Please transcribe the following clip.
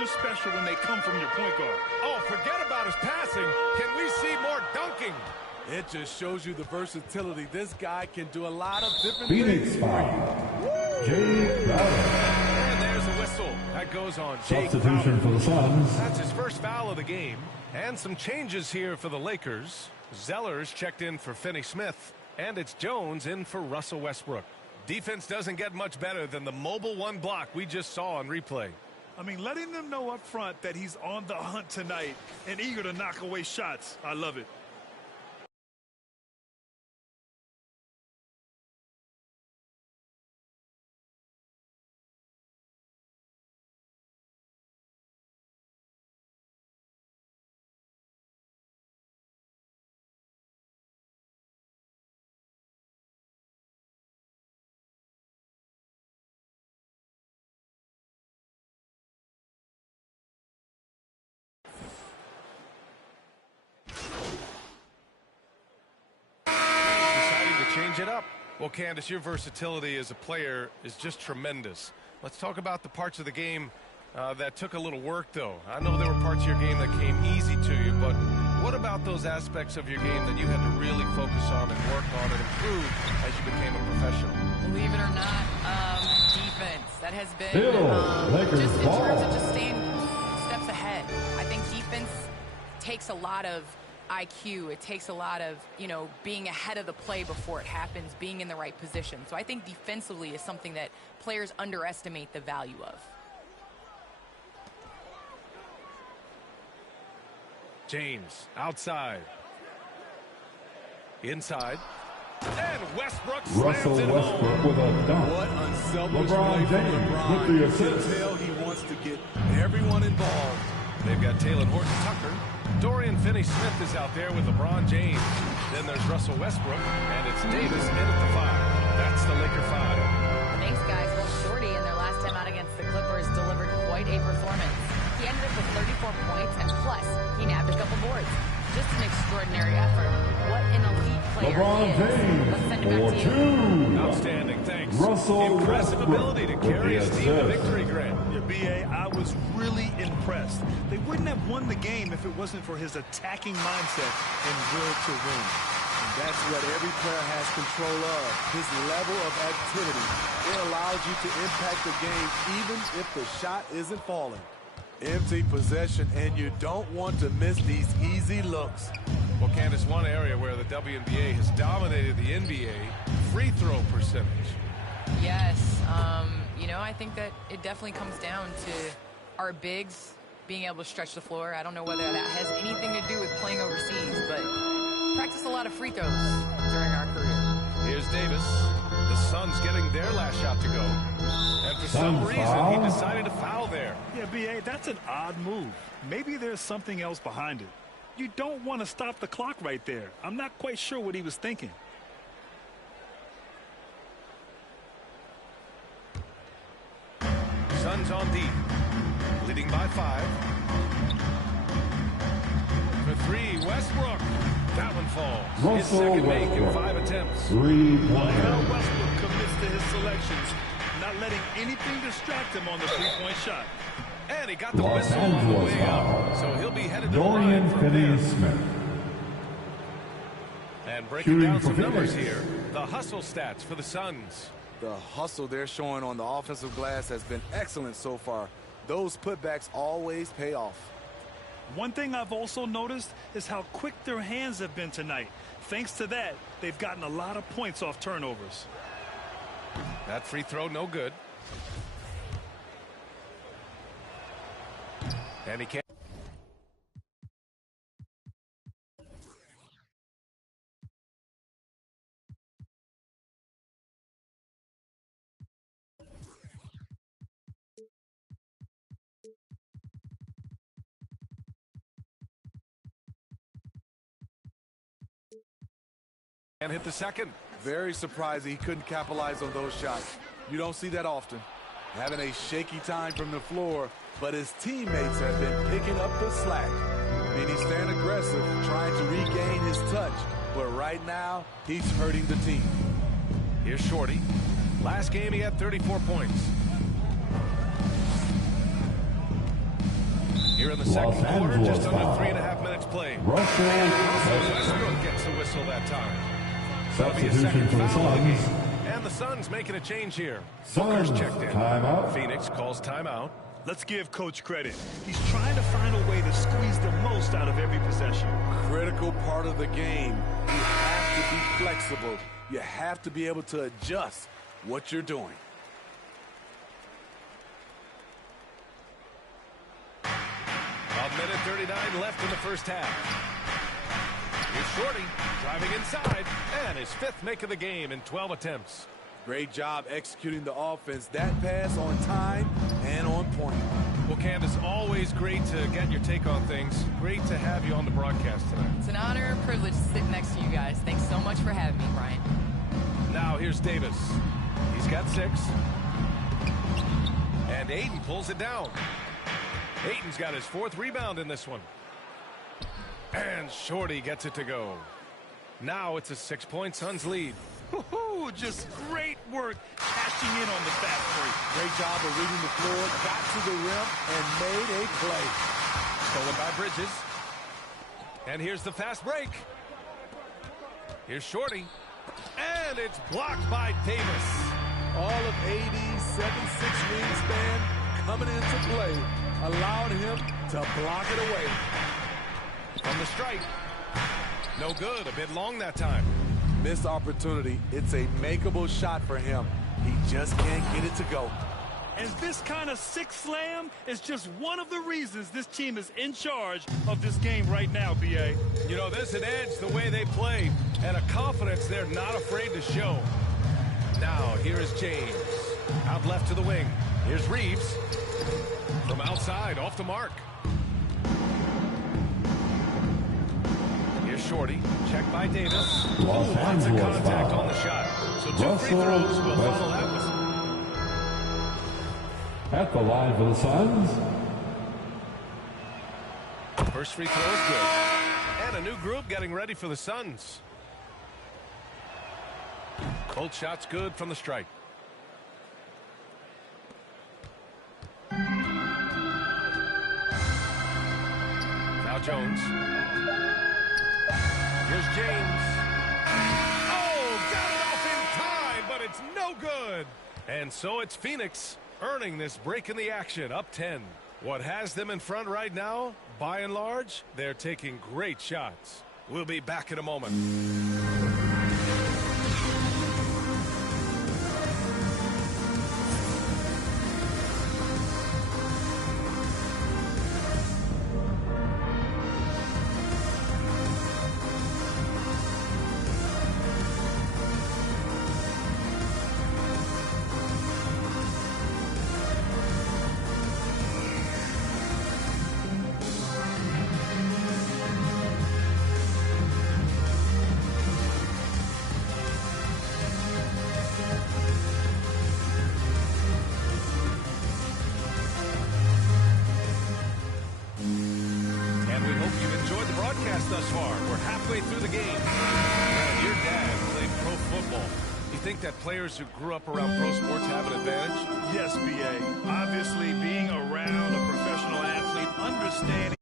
extra special when they come from your point guard. Oh, forget about his passing. Can we see more dunking? It just shows you the versatility. This guy can do a lot of different Phoenix things. foul. Jay Crowder. And there's a whistle. That goes on Jay Substitution for the Suns. That's his first foul of the game. And some changes here for the Lakers. Zellers checked in for Finney Smith. And it's Jones in for Russell Westbrook. Defense doesn't get much better than the mobile one block we just saw on replay. I mean, letting them know up front that he's on the hunt tonight and eager to knock away shots. I love it. Change it up. Well, Candace, your versatility as a player is just tremendous. Let's talk about the parts of the game that took a little work, though. I know there were parts of your game that came easy to you, but what about those aspects of your game that you had to really focus on and work on and improve as you became a professional? Believe it or not, defense. That has been Lakers just in ball. terms of just staying steps ahead. I think defense takes a lot of IQ. It takes a lot of, being ahead of the play before it happens, being in the right position. So I think defensively is something that players underestimate the value of. James outside. Inside. And Westbrook Russell slams it Westbrook home. with a dunk. What unselfish LeBron play from James LeBron. with the You assist. can tell he wants to get everyone involved. They've got Taylor Horton-Tucker. Dorian Finney-Smith is out there with LeBron James. Then there's Russell Westbrook, and it's Davis in at the 5. That's the Laker 5. Thanks, guys. Well, Shorty in their last time out against the Clippers delivered quite a performance. He ended up with 34 points, and plus, he nabbed a couple boards. Just an extraordinary effort. What an elite player LeBron he is. Let's send it James back for to you. 2. Outstanding, thanks. Russell Impressive Westbrook ability to with carry the his team to assist. victory, Grant. Yeah, B.A., I was really impressed. They wouldn't have won the game if it wasn't for his attacking mindset and will to win. And that's what every player has control of, his level of activity. It allows you to impact the game even if the shot isn't falling. Empty possession, and you don't want to miss these easy looks. Well, Candace, one area where the WNBA has dominated the NBA, free throw percentage. Yes. I think that it definitely comes down to our bigs being able to stretch the floor. I don't know whether that has anything to do with playing overseas, but practice a lot of free throws during our career. Here's Davis. The Suns getting their last shot to go. And for some Suns reason, foul. he decided to foul there. Yeah, B.A., that's an odd move. Maybe there's something else behind it. You don't want to stop the clock right there. I'm not quite sure what he was thinking. Suns on deep. Leading by 5. For 3, Westbrook. That one falls. His Russell second make in Westbrook. 5 attempts. 3-pointer. How Westbrook commits to his selections, not letting anything distract him on the three-point shot. And he got the Los whistle on the Angeles way foul. out. So he'll be headed to the Dorian line from there. Finney-Smith. And breaking Shooting down for some numbers Phoenix. here. The hustle stats for the Suns. The hustle they're showing on the offensive glass has been excellent so far. Those putbacks always pay off. One thing I've also noticed is how quick their hands have been tonight. Thanks to that, they've gotten a lot of points off turnovers. That free throw, no good. And he can't. And hit the second. Very surprising he couldn't capitalize on those shots. You don't see that often. Having a shaky time from the floor, but his teammates have been picking up the slack. I mean, he's staying aggressive, trying to regain his touch, but right now, he's hurting the team. Here's Shorty. Last game, he had 34 points. Here in the second Los quarter, Angeles just under foul. 3.5 minutes played. Russell Westbrook gets the whistle that time. That'll be a Substitution second for the foul of the Suns. game. And the Suns making a change here. Booker's Suns, checked in. timeout. Phoenix calls timeout. Let's give Coach credit. He's trying to find a way to squeeze the most out of every possession. Critical part of the game. You have to be flexible. You have to be able to adjust what you're doing. A minute 39 left in the first half. Here's Shorty driving inside, and his 5th make of the game in 12 attempts. Great job executing the offense. That pass on time and on point. Well, Candace, always great to get your take on things. Great to have you on the broadcast tonight. It's an honor and privilege to sit next to you guys. Thanks so much for having me, Brian. Now here's Davis. He's got 6. And Ayton pulls it down. Ayton's got his 4th rebound in this one. And Shorty gets it to go. Now it's a 6-point Suns lead. Woo-hoo, just great work cashing in on the fast break. Great job of reading the floor, got to the rim, and made a play. Stolen by Bridges. And here's the fast break. Here's Shorty. And it's blocked by Davis. All of AD's 7'6" wingspan coming into play, allowed him to block it away. From the strike. No good. A bit long that time. Missed opportunity. It's a makeable shot for him. He just can't get it to go. And this kind of sick slam is just one of the reasons this team is in charge of this game right now, B.A. You know, there's an edge the way they play and a confidence they're not afraid to show. Now, here is James. Out left to the wing. Here's Reeves. From outside, off the mark. Here's Shorty. Checked by Davis. Los Lots of Angeles contact foul. on the shot. So 2 free Russell throws will follow Westbrook. that whistle. At the line for the Suns. First free throw is good. And a new group getting ready for the Suns. Both shots good from the strike. Now Jones. Here's James. Oh, got it off in time, but it's no good. And so it's Phoenix earning this break in the action, up 10. What has them in front right now, by and large, they're taking great shots. We'll be back in a moment. Thus far, we're halfway through the game. And your dad played pro football. You think that players who grew up around pro sports have an advantage? Yes, B.A. Obviously, being around a professional athlete, understanding